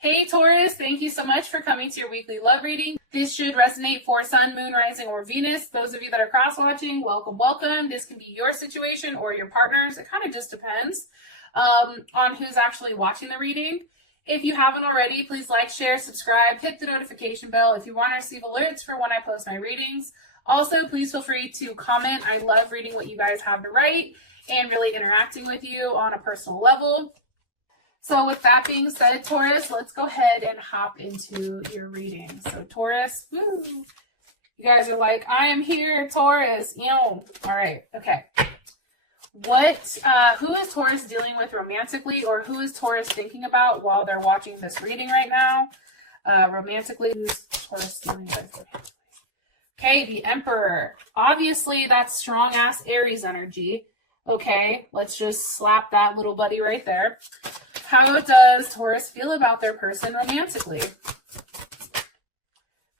Hey Taurus, thank you so much for coming to your weekly love reading. This should resonate for Sun, Moon, Rising, or Venus. Those of you that are cross-watching, welcome, welcome. This can be your situation or your partner's. It kind of just depends on who's actually watching the reading. If you haven't already, please like, share, subscribe, hit the notification bell if you want to receive alerts for when I post my readings. Also, please feel free to comment. I love reading what you guys have to write and really interacting with you on a personal level. So with that being said, Taurus, let's go ahead and hop into your reading. So Taurus, woo, you guys are like, I am here, Taurus. All right, okay. Who is Taurus dealing with romantically, or who is Taurus thinking about while they're watching this reading right now? Romantically, who's Taurus dealing with? Okay, the Emperor. Obviously, that's strong-ass Aries energy. Okay, let's just slap that little buddy right there. How does Taurus feel about their person romantically?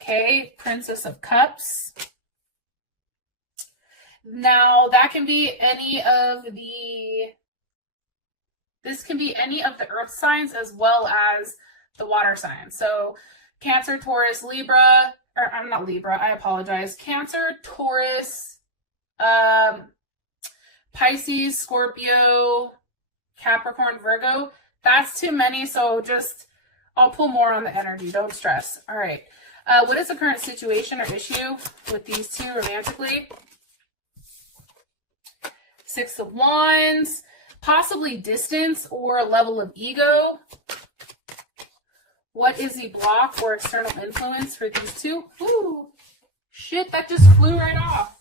Okay, Princess of Cups. Now, that can be any of the earth signs as well as the water signs. So, Cancer, Taurus, Libra, or I'm not Libra, I apologize. Cancer, Taurus, Pisces, Scorpio, Capricorn, Virgo. That's too many, so I'll pull more on the energy. Don't stress. All right. What is the current situation or issue with these two romantically? Six of Wands, possibly distance or a level of ego. What is the block or external influence for these two? Ooh, shit, that just flew right off.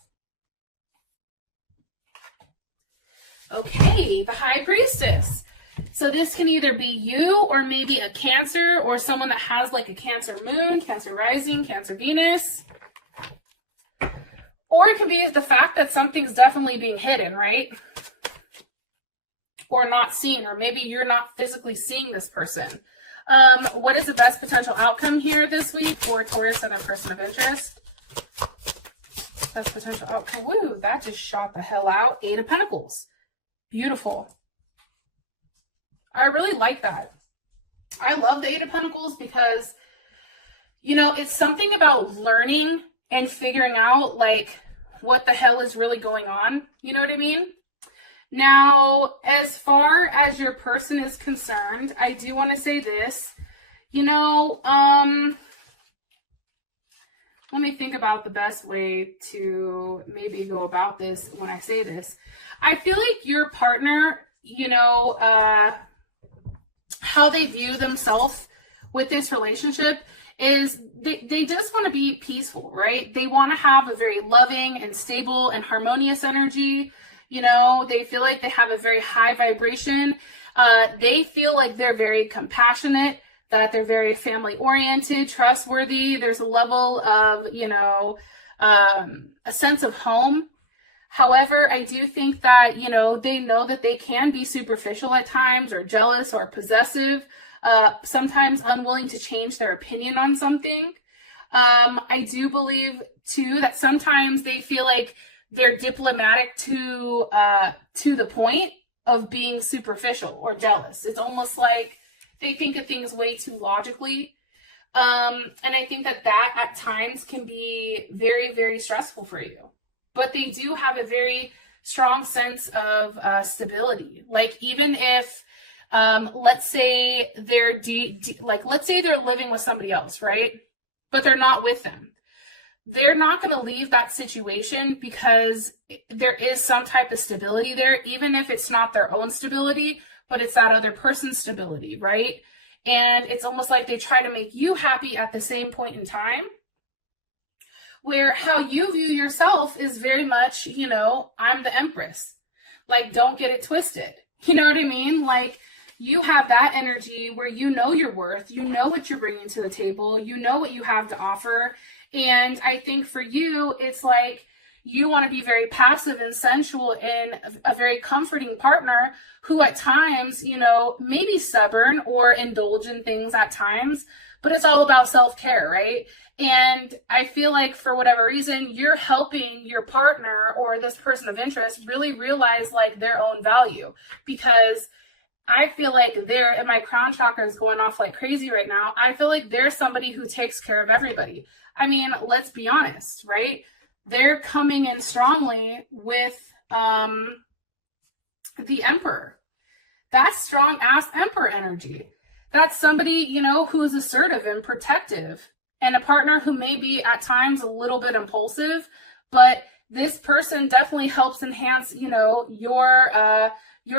Okay, the High Priestess. So this can either be you or maybe a Cancer or someone that has like a Cancer moon, Cancer rising, Cancer Venus. Or it can be the fact that something's definitely being hidden, right? Or not seen, or maybe you're not physically seeing this person. What is the best potential outcome here this week for Taurus and a person of interest? Best potential outcome. Woo, that just shot the hell out. Eight of Pentacles. Beautiful. I really like that. I love the Eight of Pentacles because, you know, it's something about learning and figuring out, like, what the hell is really going on. You know what I mean? Now, as far as your person is concerned, I do want to say this. You know, let me think about the best way to maybe go about this when I say this. I feel like your partner, you know, how they view themselves with this relationship is they just want to be peaceful, right? They want to have a very loving and stable and harmonious energy. You know, they feel like they have a very high vibration. They feel like they're very compassionate, that they're very family oriented, trustworthy. There's a level of, you know, a sense of home. However, I do think that, you know that they can be superficial at times, or jealous or possessive, sometimes unwilling to change their opinion on something. I do believe too that sometimes they feel like they're diplomatic to the point of being superficial or jealous. It's almost like they think of things way too logically. And I think that at times can be very, very stressful for you. But they do have a very strong sense of stability. Like, even if, let's say they're let's say they're living with somebody else, right? But they're not with them. They're not going to leave that situation because there is some type of stability there, even if it's not their own stability, but it's that other person's stability, right? And it's almost like they try to make you happy at the same point in time, where how you view yourself is very much, you know, I'm the Empress. Like, don't get it twisted. You know what I mean? Like, you have that energy where you know your worth, you know what you're bringing to the table, you know what you have to offer. And I think for you, it's like you want to be very passive and sensual and a very comforting partner who at times, you know, may be stubborn or indulge in things at times, but it's all about self-care, right? And I feel like for whatever reason, you're helping your partner or this person of interest really realize like their own value, because I feel like and my crown chakra is going off like crazy right now. I feel like they're somebody who takes care of everybody. I mean, let's be honest, right? They're coming in strongly with the Emperor. That's strong ass Emperor energy. That's somebody, you know, who is assertive and protective, and a partner who may be at times a little bit impulsive, but this person definitely helps enhance, you know, your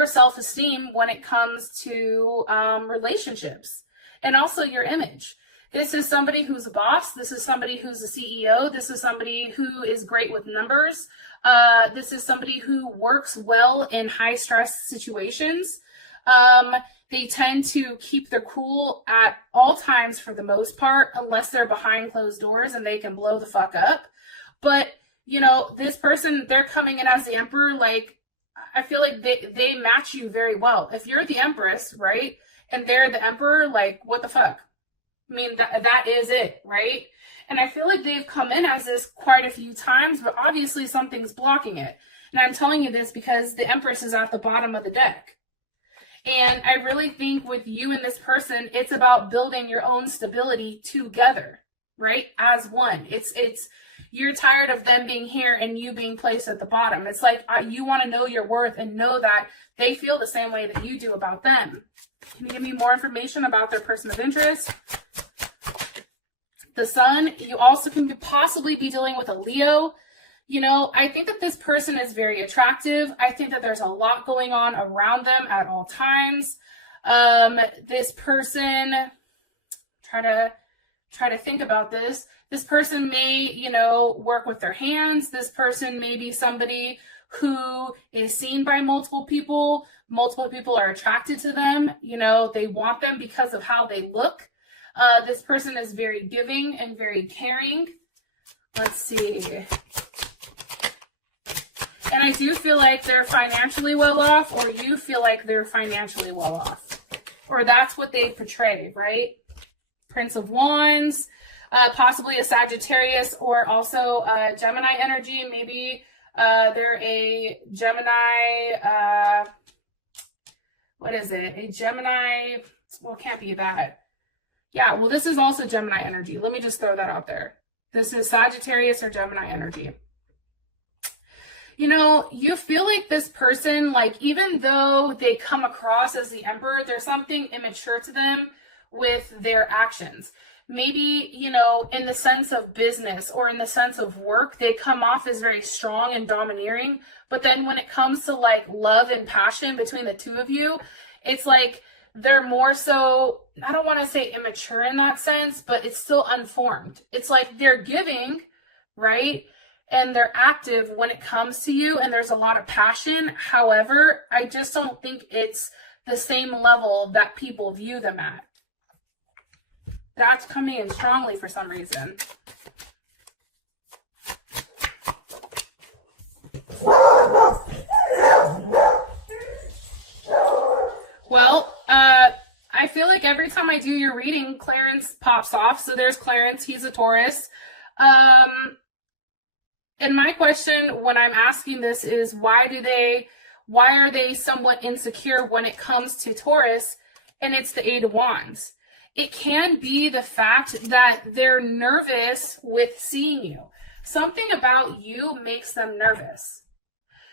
self-esteem when it comes to relationships, and also your image. This is somebody who's a boss. This is somebody who's a CEO. This is somebody who is great with numbers. This is somebody who works well in high stress situations. They tend to keep their cool at all times for the most part, unless they're behind closed doors and they can blow the fuck up. But, you know, this person, they're coming in as the Emperor. Like, I feel like they match you very well. If you're the Empress, right, and they're the Emperor, like, what the fuck? I mean, that is it, right? And I feel like they've come in as this quite a few times, but obviously something's blocking it. And I'm telling you this because the Empress is at the bottom of the deck. And I really think with you and this person, it's about building your own stability together, right? As one. It's you're tired of them being here and you being placed at the bottom. It's like you want to know your worth and know that they feel the same way that you do about them. Can you give me more information about their person of interest? The Sun, you also can possibly be dealing with a Leo. You know, I think that this person is very attractive. I think that there's a lot going on around them at all times. This person, try to think about this. This person may, you know, work with their hands. This person may be somebody who is seen by multiple people. Multiple people are attracted to them. You know, they want them because of how they look. This person is very giving and very caring. Let's see. And I do feel like they're financially well off, or you feel like they're financially well off. Or that's what they portray, right? Prince of Wands, possibly a Sagittarius, or also Gemini energy. Maybe they're a Gemini, what is it? A Gemini, well, it can't be that. Yeah, well, this is also Gemini energy. Let me just throw that out there. This is Sagittarius or Gemini energy. You know, you feel like this person, like, even though they come across as the Emperor, there's something immature to them with their actions. Maybe, you know, in the sense of business or in the sense of work, they come off as very strong and domineering. But then when it comes to like love and passion between the two of you, it's like they're more so, I don't want to say immature in that sense, but it's still unformed. It's like they're giving, right? And they're active when it comes to you, and there's a lot of passion. However, I just don't think it's the same level that people view them at. That's coming in strongly for some reason. Well, I feel like every time I do your reading, Clarence pops off. So there's Clarence, he's a Taurus. And my question when I'm asking this is, why are they somewhat insecure when it comes to Taurus? And it's the Eight of Wands. It can be the fact that they're nervous with seeing you. Something about you makes them nervous.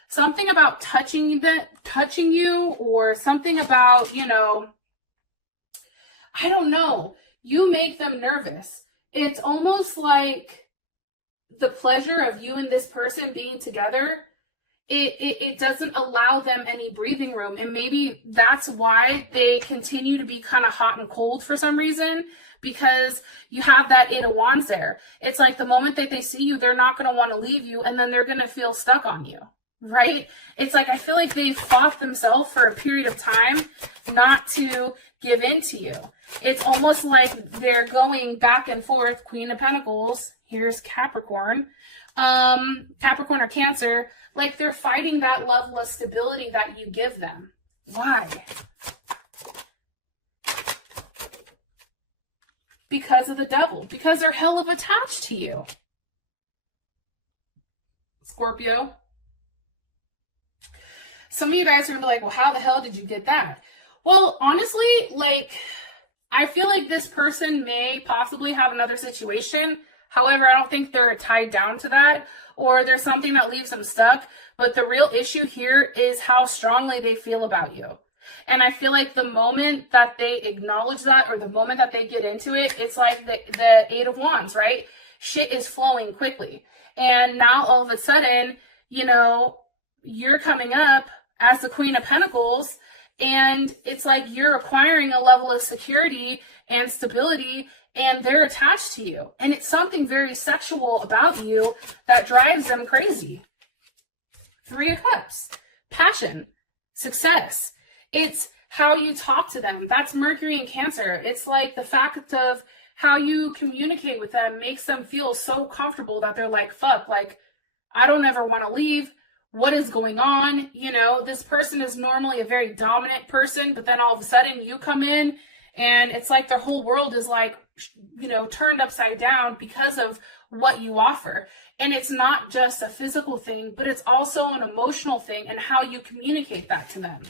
Something about touching you, or something about, you know, I don't know. You make them nervous. It's almost like the pleasure of you and this person being together, it doesn't allow them any breathing room. And maybe that's why they continue to be kind of hot and cold for some reason, because you have that Eight of Wands there. It's like the moment that they see you, they're not going to want to leave you, and then they're going to feel stuck on you, right? It's like, I feel like they fought themselves for a period of time not to give in to you. It's almost like they're going back and forth. Queen of Pentacles, here's Capricorn. Capricorn or Cancer, like they're fighting that level of stability that you give them. Why? Because of the Devil. Because they're hell of attached to you. Scorpio. Some of you guys are going to be like, well, how the hell did you get that? Well, honestly, like, I feel like this person may possibly have another situation. However, I don't think they're tied down to that, or there's something that leaves them stuck. But the real issue here is how strongly they feel about you. And I feel like the moment that they acknowledge that, or the moment that they get into it, it's like the Eight of Wands, right? Shit is flowing quickly. And now all of a sudden, you know, you're coming up as the Queen of Pentacles, and it's like you're acquiring a level of security and stability, and they're attached to you. And it's something very sexual about you that drives them crazy. Three of Cups, passion, success. It's how you talk to them. That's Mercury and Cancer. It's like the fact of how you communicate with them makes them feel so comfortable that they're like, fuck, like, I don't ever want to leave. What is going on? You know, this person is normally a very dominant person, but then all of a sudden you come in and it's like their whole world is like, you know, turned upside down because of what you offer. And it's not just a physical thing, but it's also an emotional thing, and how you communicate that to them.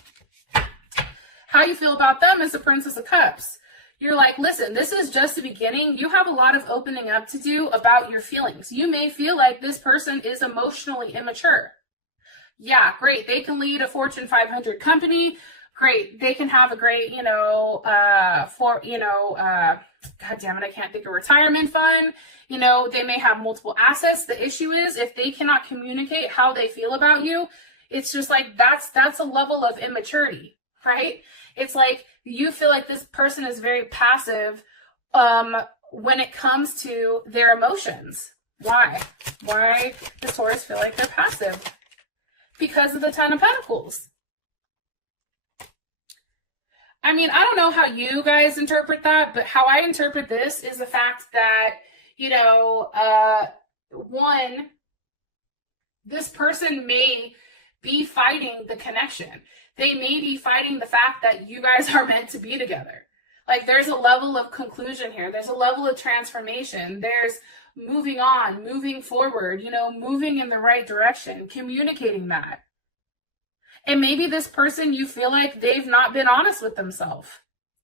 How you feel about them is the Princess of Cups. You're like, listen, this is just the beginning. You have a lot of opening up to do about your feelings. You may feel like this person is emotionally immature. Yeah, great. They can lead a Fortune 500 company. Great. They can have a great, you know, God damn it, I can't think of retirement fund. You know, they may have multiple assets. The issue is if they cannot communicate how they feel about you, it's just like that's a level of immaturity, right? It's like you feel like this person is very passive when it comes to their emotions. Why? Why does Taurus feel like they're passive? Because of the Ten of Pentacles. I mean, I don't know how you guys interpret that, but how I interpret this is the fact that, you know, one, this person may be fighting the connection. They may be fighting the fact that you guys are meant to be together. Like, there's a level of conclusion here. There's a level of transformation. There's moving on, moving forward, you know, moving in the right direction, communicating that. And maybe this person, you feel like they've not been honest with themselves.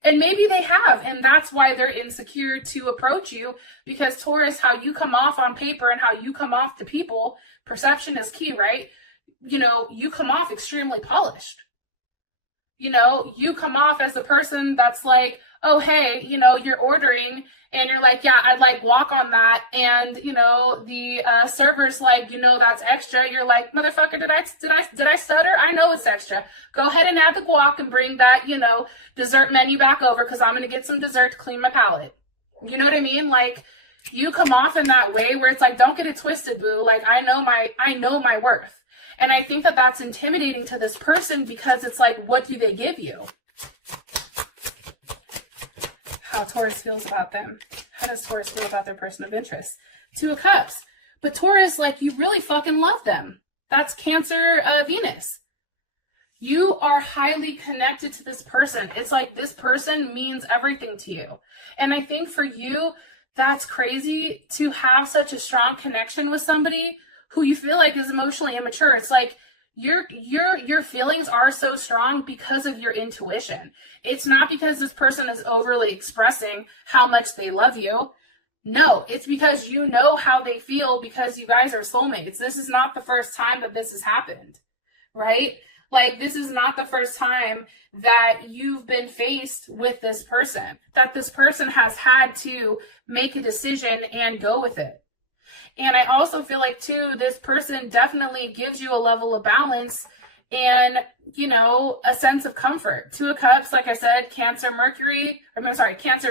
And maybe they have, and that's why they're insecure to approach you, because Taurus, how you come off on paper and how you come off to people, perception is key, right? You know, you come off extremely polished. You know, you come off as the person that's like, oh, hey, you know, you're ordering and you're like, yeah, I'd like guac on that. And, you know, the server's like, you know, that's extra. You're like, motherfucker, did I stutter? I know it's extra. Go ahead and add the guac and bring that, you know, dessert menu back over, because I'm going to get some dessert to clean my palate. You know what I mean? Like, you come off in that way where it's like, don't get it twisted, boo. Like, I know my worth. And I think that that's intimidating to this person, because it's like, what do they give you? How Taurus feels about them. How does Taurus feel about their person of interest? Two of Cups. But Taurus, like, you really fucking love them. That's Cancer, Venus. You are highly connected to this person. It's like this person means everything to you. And I think for you, that's crazy to have such a strong connection with somebody who you feel like is emotionally immature. It's like your feelings are so strong because of your intuition. It's not because this person is overly expressing how much they love you. No, it's because you know how they feel, because you guys are soulmates. This is not the first time that this has happened, right? Like, this is not the first time that you've been faced with this person, that this person has had to make a decision and go with it. And I also feel like, too, this person definitely gives you a level of balance and, you know, a sense of comfort. Two of Cups, like I said, Cancer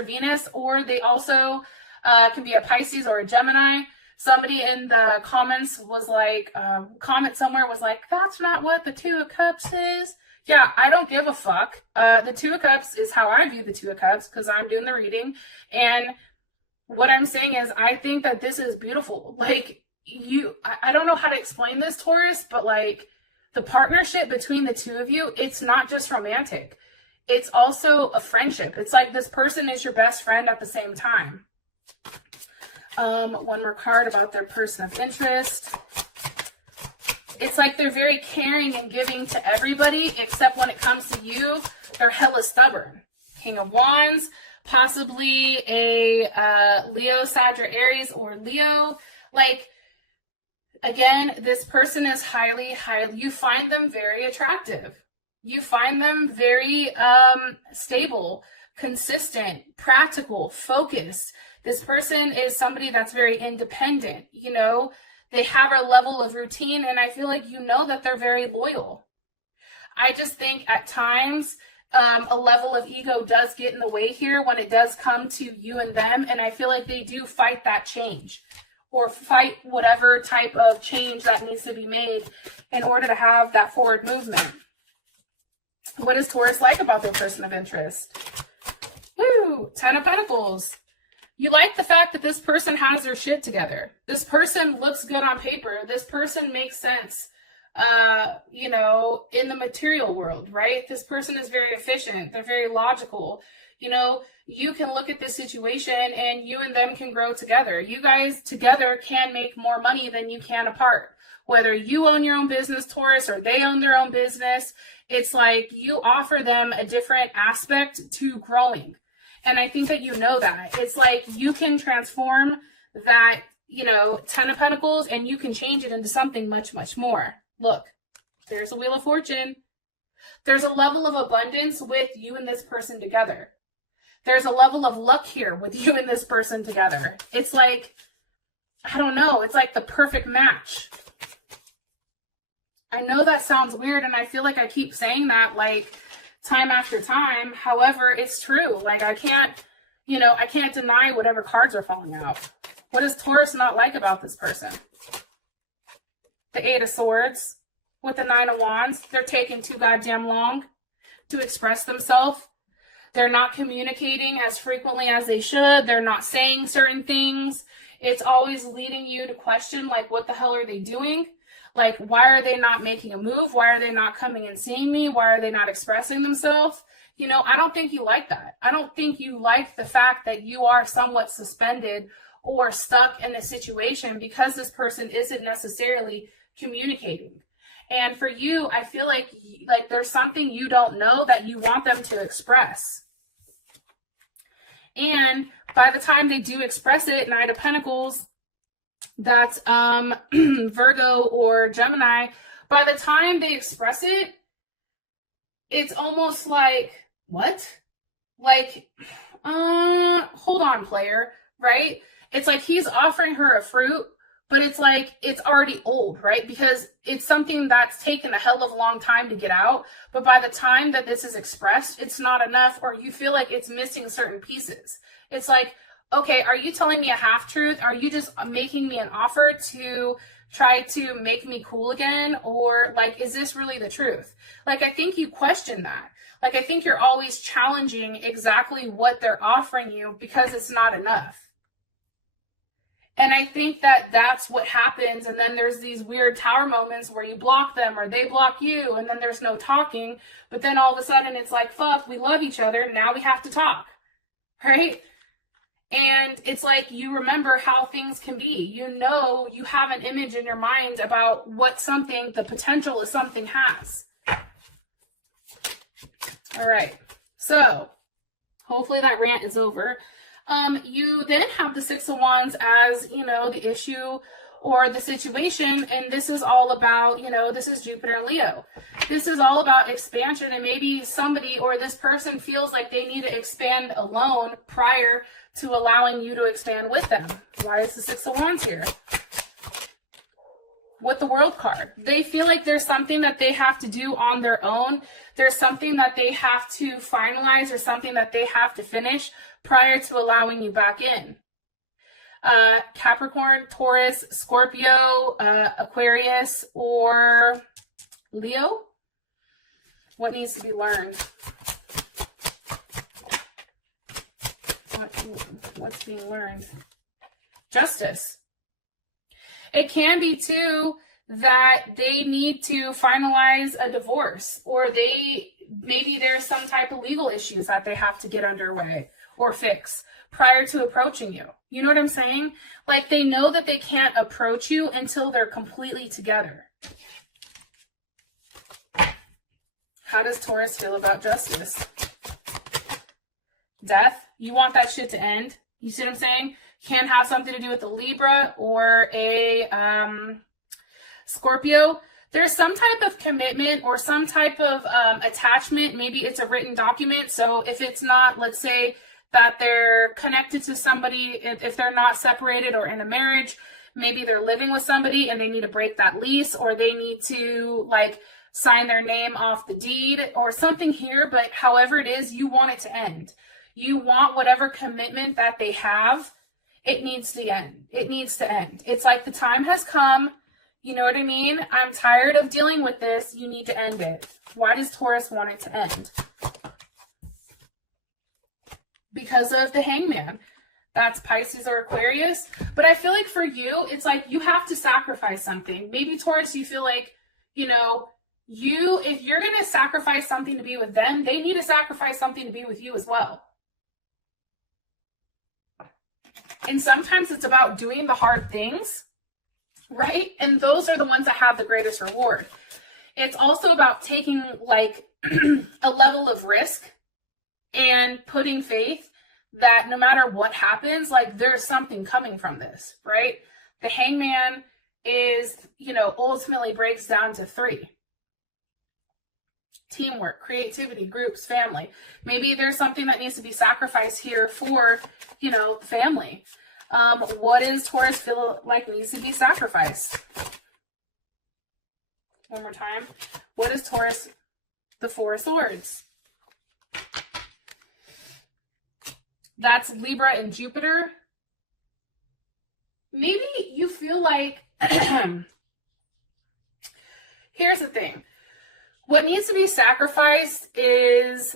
Venus, or they also can be a Pisces or a Gemini. Somebody in the comments was like, comment somewhere was like, that's not what the Two of Cups is. Yeah, I don't give a fuck. The Two of Cups is how I view the Two of Cups, because I'm doing the reading. And what I'm saying is, I think that this is beautiful. Like, I don't know how to explain this, Taurus, but like, the partnership between the two of you, it's not just romantic. It's also a friendship. It's like this person is your best friend at the same time. One more card about their person of interest. It's like they're very caring and giving to everybody, except when it comes to you, they're hella stubborn. King of Wands, possibly a Leo, Sagittarius, or Leo. Like, again, this person is highly, you find them very attractive. You find them very stable, consistent, practical, focused. This person is somebody that's very independent. You know, they have a level of routine, and I feel like you know that they're very loyal. I just think at times a level of ego does get in the way here when it does come to you and them, and I feel like they do fight that change, or fight whatever type of change that needs to be made in order to have that forward movement. What is Taurus like about their person of interest? Woo! 10 of Pentacles. You like the fact that this person has their shit together. This person looks good on paper. This person makes sense, you know, in the material world, right? This person is very efficient. They're very logical. You know, you can look at this situation and you and them can grow together. You guys together can make more money than you can apart. Whether you own your own business, Taurus, or they own their own business, it's like you offer them a different aspect to growing. And I think that you know that. It's like you can transform that, you know, 10 of Pentacles, and you can change it into something much, much more. Look, there's a Wheel of Fortune. There's a level of abundance with you and this person together. There's a level of luck here with you and this person together. It's like, I don't know, it's like the perfect match. I know that sounds weird, and I feel like I keep saying that like time after time. However, it's true. Like, I can't, you know, I can't deny whatever cards are falling out. What does Taurus not like about this person? The 8 of Swords with the 9 of Wands. They're taking too goddamn long to express themselves. They're not communicating as frequently as they should. They're not saying certain things. It's always leading you to question, like, what the hell are they doing? Like, why are they not making a move? Why are they not coming and seeing me? Why are they not expressing themselves? You know, I don't think you like that. I don't think you like the fact that you are somewhat suspended or stuck in a situation because this person isn't necessarily communicating. And for you, I feel like there's something you don't know that you want them to express. And by the time they do express it, 9 of Pentacles, that's Virgo or Gemini, by the time they express it, it's almost like, what? Like, hold on, player, right? It's like he's offering her a fruit, but it's like it's already old, right? Because it's something that's taken a hell of a long time to get out, but by the time that this is expressed, it's not enough, or you feel like it's missing certain pieces. It's like, okay, are you telling me a half-truth? Are you just making me an offer to try to make me cool again? Or, like, is this really the truth? Like, I think you question that. Like, I think you're always challenging exactly what they're offering you because it's not enough. And I think that that's what happens. And then there's these weird tower moments where you block them or they block you, and then there's no talking. But then all of a sudden it's like, fuck, we love each other. Now we have to talk, right? And it's like you remember how things can be. You know, you have an image in your mind about what something, the potential of something has. All right. So hopefully that rant is over. You then have the 6 of Wands as, you know, the issue or the situation. And this is all about, you know, this is Jupiter and Leo. This is all about expansion. And maybe somebody or this person feels like they need to expand alone prior to allowing you to expand with them. Why is the 6 of Wands here? With the World card. They feel like there's something that they have to do on their own. There's something that they have to finalize or something that they have to finish prior to allowing you back in. Capricorn, Taurus, Scorpio, Aquarius, or Leo. What needs to be learned? What's being learned? Justice. It can be too that they need to finalize a divorce, or maybe there's some type of legal issues that they have to get underway or fix prior to approaching you. You know what I'm saying? Like, they know that they can't approach you until they're completely together. How does Taurus feel about justice? death. You want that shit to end. You see what I'm saying? Can have something to do with a Libra or a Scorpio. There's some type of commitment or some type of attachment. Maybe it's a written document. So if it's not, let's say that they're connected to somebody, if they're not separated or in a marriage, maybe they're living with somebody and they need to break that lease, or they need to like sign their name off the deed or something here. But however it is, you want it to end. You want whatever commitment that they have, it needs to end. It needs to end. It's like the time has come. You know what I mean? I'm tired of dealing with this. You need to end it. Why does Taurus want it to end? Because of the Hangman. That's Pisces or Aquarius. But I feel like for you, it's like you have to sacrifice something. Maybe Taurus, you feel like, you know, if you're going to sacrifice something to be with them, they need to sacrifice something to be with you as well. And sometimes it's about doing the hard things, right? And those are the ones that have the greatest reward. It's also about taking like a level of risk and putting faith that no matter what happens, like there's something coming from this, right? The Hangman is, you know, ultimately breaks down to 3. Teamwork, creativity, groups, family. Maybe there's something that needs to be sacrificed here for, you know, family. What does Taurus feel like needs to be sacrificed? One more time. What is Taurus? The 4 of Swords. That's Libra and Jupiter. Maybe you feel like, here's the thing. What needs to be sacrificed is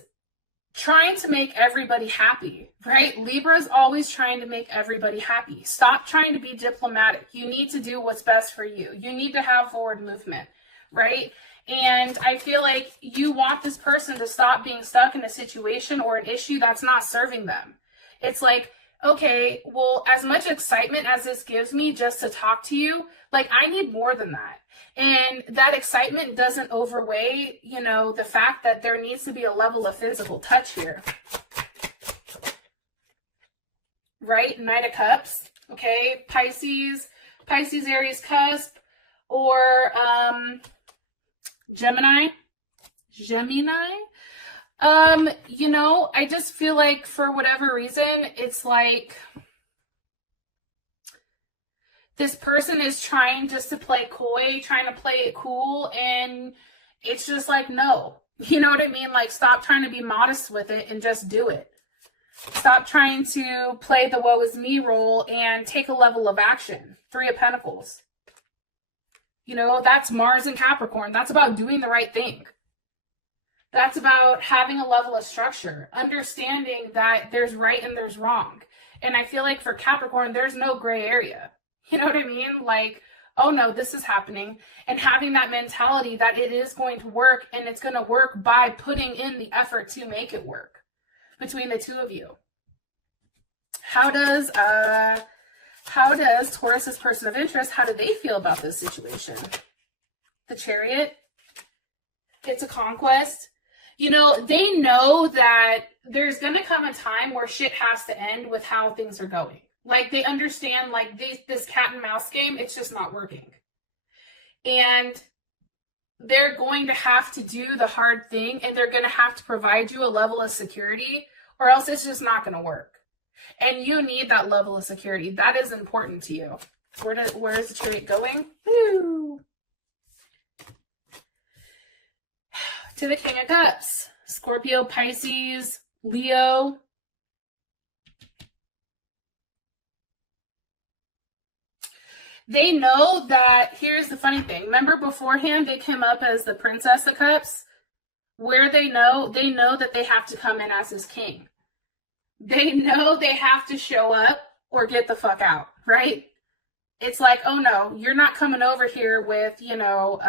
trying to make everybody happy, right? Libra is always trying to make everybody happy. Stop trying to be diplomatic. You need to do what's best for you. You need to have forward movement, right? And I feel like you want this person to stop being stuck in a situation or an issue that's not serving them. It's like, okay, well, as much excitement as this gives me just to talk to you, like I need more than that. And that excitement doesn't overweigh, you know, the fact that there needs to be a level of physical touch here. Right? Knight of Cups. Okay? Pisces, Aries cusp, or Gemini. You know, I just feel like for whatever reason, it's like this person is trying just to play coy, trying to play it cool, and it's just like, no. You know what I mean? Like, stop trying to be modest with it and just do it. Stop trying to play the woe is me role and take a level of action. 3 of Pentacles. You know, that's Mars and Capricorn. That's about doing the right thing. That's about having a level of structure, understanding that there's right and there's wrong. And I feel like for Capricorn, there's no gray area. You know what I mean? Like, oh no, this is happening. And having that mentality that it is going to work, and it's going to work by putting in the effort to make it work between the 2 of you. How does Taurus's person of interest, how do they feel about this situation? The Chariot. It's a conquest. You know, they know that there's going to come a time where shit has to end with how things are going. Like, they understand, like, this cat and mouse game, it's just not working. And they're going to have to do the hard thing, and they're going to have to provide you a level of security, or else it's just not going to work. And you need that level of security. That is important to you. Where is the Chariot going? Woo! To the King of Cups. Scorpio, Pisces, Leo. They know that, here's the funny thing. Remember beforehand they came up as the Princess of Cups? Where they know that they have to come in as his king. They know they have to show up or get the fuck out, right? It's like, oh no, you're not coming over here with, you know,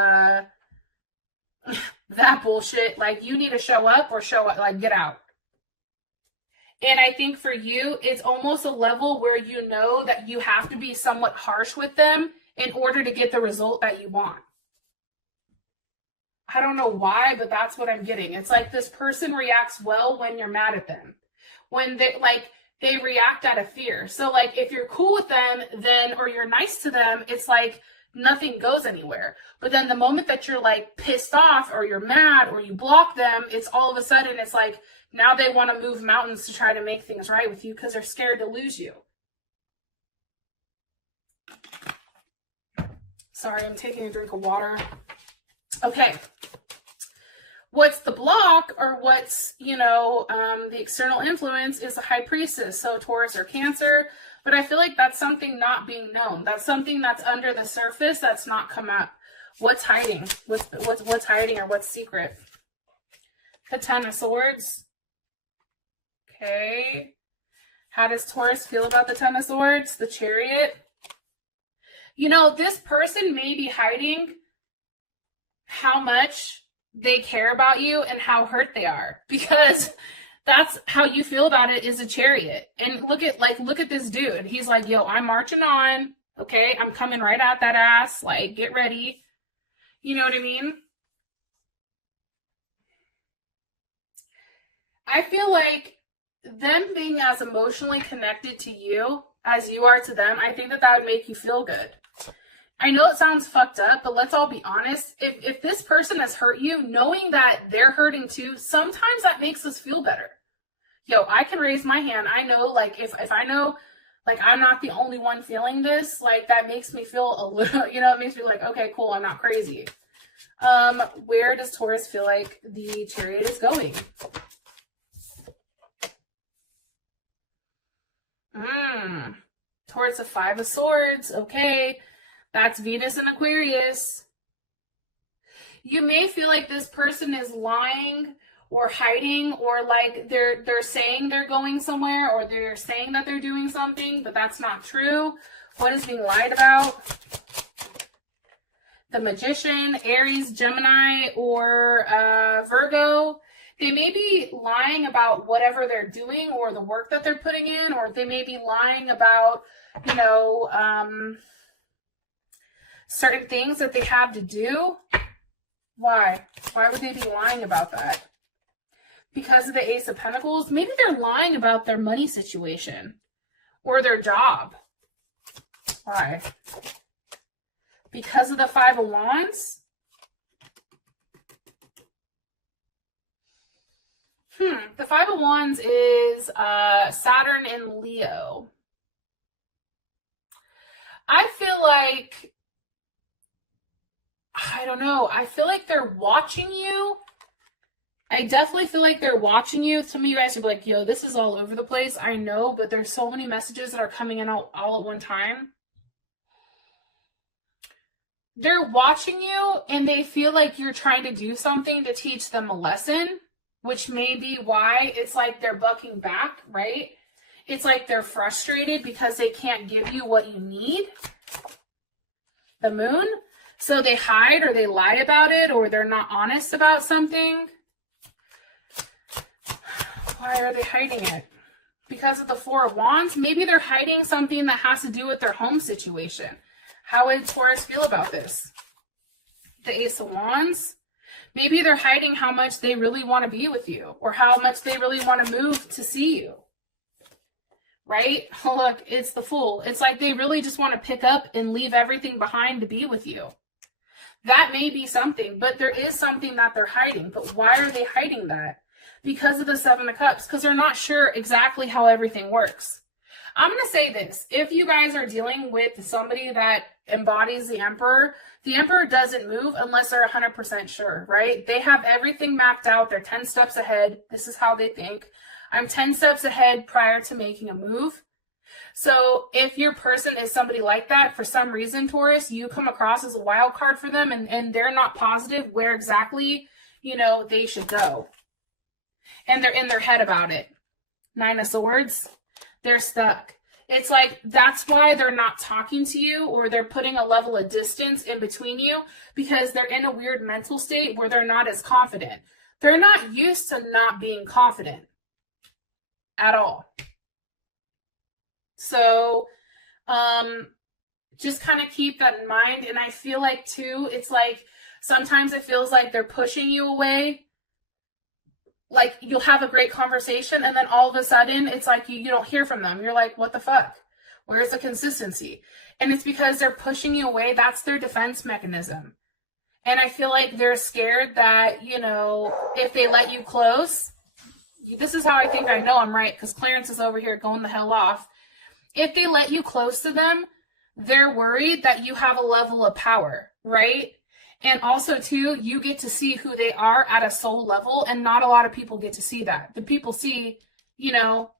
that bullshit. Like, you need to show up or show up, like, get out. And I think for you, it's almost a level where you know that you have to be somewhat harsh with them in order to get the result that you want. I don't know why, but that's what I'm getting. It's like this person reacts well when you're mad at them. when they react out of fear. So like if you're cool with them, then, or you're nice to them, it's like nothing goes anywhere. But then the moment that you're like pissed off or you're mad or you block them, it's all of a sudden it's like now they want to move mountains to try to make things right with you because they're scared to lose you. Sorry, I'm taking a drink of water. Okay. What's the block, or what's, the external influence is the high priestess. So Taurus or Cancer. But I feel like that's something not being known. That's something that's under the surface that's not come up. What's hiding? What's hiding, or what's secret? The Ten of Swords. Okay. How does Taurus feel about the Ten of Swords? The Chariot. This person may be hiding how much they care about you and how hurt they are, because that's how you feel about it, is a Chariot. And look at this dude. He's like, yo, I'm marching on. Okay. I'm coming right at that ass. Like, get ready. You know what I mean? I feel like them being as emotionally connected to you as you are to them, I think that would make you feel good. I know it sounds fucked up, but let's all be honest. If this person has hurt you, knowing that they're hurting too, sometimes that makes us feel better. Yo, I can raise my hand. I know, like, if I know, like, I'm not the only one feeling this, like, that makes me feel a little, it makes me like, okay, cool, I'm not crazy. Where does Taurus feel like the Chariot is going? Towards the Five of Swords. Okay. That's Venus and Aquarius. You may feel like this person is lying or hiding, or like they're saying they're going somewhere, or they're saying that they're doing something, but that's not true. What is being lied about? The Magician, Aries, Gemini, or Virgo. They may be lying about whatever they're doing or the work that they're putting in, or they may be lying about, certain things that they have to do. Why? Why would they be lying about that? Because of the Ace of Pentacles? Maybe they're lying about their money situation or their job. Why? Because of the Five of Wands? The Five of Wands is Saturn and Leo. I feel like, I don't know, I feel like they're watching you. I definitely feel like they're watching you. Some of you guys are like, yo, this is all over the place. I know, but there's so many messages that are coming in all at one time. They're watching you, and they feel like you're trying to do something to teach them a lesson, which may be why it's like they're bucking back, right? It's like they're frustrated because they can't give you what you need. The Moon. So they hide, or they lie about it, or they're not honest about something. Why are they hiding it? Because of the Four of Wands? Maybe they're hiding something that has to do with their home situation. How would Taurus feel about this? The Ace of Wands? Maybe they're hiding how much they really want to be with you, or how much they really want to move to see you. Right? Look, it's the Fool. It's like they really just want to pick up and leave everything behind to be with you. That may be something, but there is something that they're hiding. But why are they hiding that? Because of the Seven of Cups, because they're not sure exactly how everything works. I'm going to say this. If you guys are dealing with somebody that embodies the Emperor doesn't move unless they're 100% sure, right? They have everything mapped out. They're 10 steps ahead. This is how they think. I'm 10 steps ahead prior to making a move. So if your person is somebody like that, for some reason, Taurus, you come across as a wild card for them, and they're not positive where exactly, they should go. And they're in their head about it. Nine of Swords. They're stuck. It's like, that's why they're not talking to you, or they're putting a level of distance in between you, because they're in a weird mental state where they're not as confident. They're not used to not being confident at all. So, just kind of keep that in mind. And I feel like too, it's like, sometimes it feels like they're pushing you away Like, you'll have a great conversation, and then all of a sudden, it's like you don't hear from them. You're like, what the fuck? Where's the consistency? And it's because they're pushing you away. That's their defense mechanism. And I feel like they're scared that, you know, if they let you close, this is how I think I know I'm right, because Clarence is over here going the hell off. If they let you close to them, they're worried that you have a level of power, right? And also, too, you get to see who they are at a soul level, and not a lot of people get to see that. The people see, you know,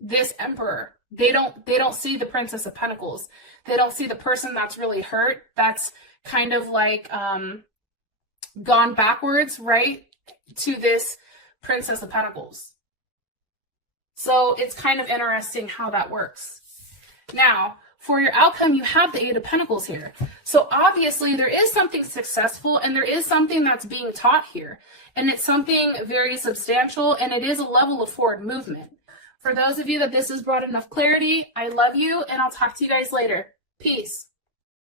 this emperor. They don't see the Princess of Pentacles. They don't see the person that's really hurt, that's kind of like gone backwards, right, to this Princess of Pentacles. So it's kind of interesting how that works. Now, for your outcome, you have the Eight of Pentacles here. So obviously there is something successful, and there is something that's being taught here. And it's something very substantial, and it is a level of forward movement. For those of you that this has brought enough clarity, I love you, and I'll talk to you guys later. Peace.